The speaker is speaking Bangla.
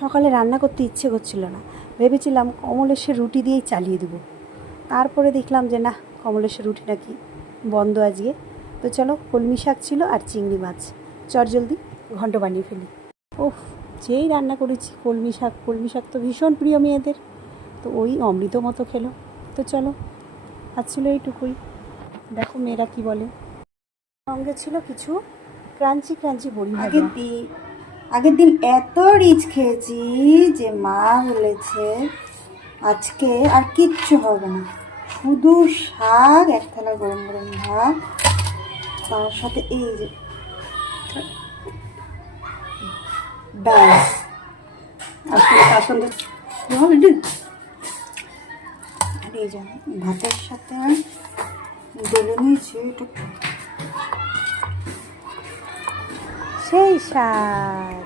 সকালে রান্না করতে ইচ্ছে করছিল না, ভেবেছিলাম কমলেশের রুটি দিয়েই চালিয়ে দেবো। তারপরে দেখলাম যে না, কমলেশের রুটি নাকি বন্ধ আজকে। তো চলো, কলমি শাক ছিল আর চিংড়ি মাছ, চটজলদি ঘন্ট বানিয়ে ফেলি। ওহ, যেই রান্না করেছি কলমি শাক তো ভীষণ প্রিয় মেয়েদের, তো ওই অমৃত মতো খেলো। তো চলো, আজ ছিল এইটুকুই, দেখো মেয়েরা কি বলে। সঙ্গে ছিল কিছু ক্রাঞ্চি ক্রাঞ্চি বড়ি ভাজা। আগের দিন এত রিচ খেয়েছি যে মা বলেছে আজকে আর কিচ্ছু হবে না, শুধু শাক, এক থালা গরম গরম ভাত, তার সাথে এই যে ব্যাস। আসলে তার সঙ্গে আর এই যে ভাতের সাথে বেলে নিয়েছি একটু সেই স্বাদ।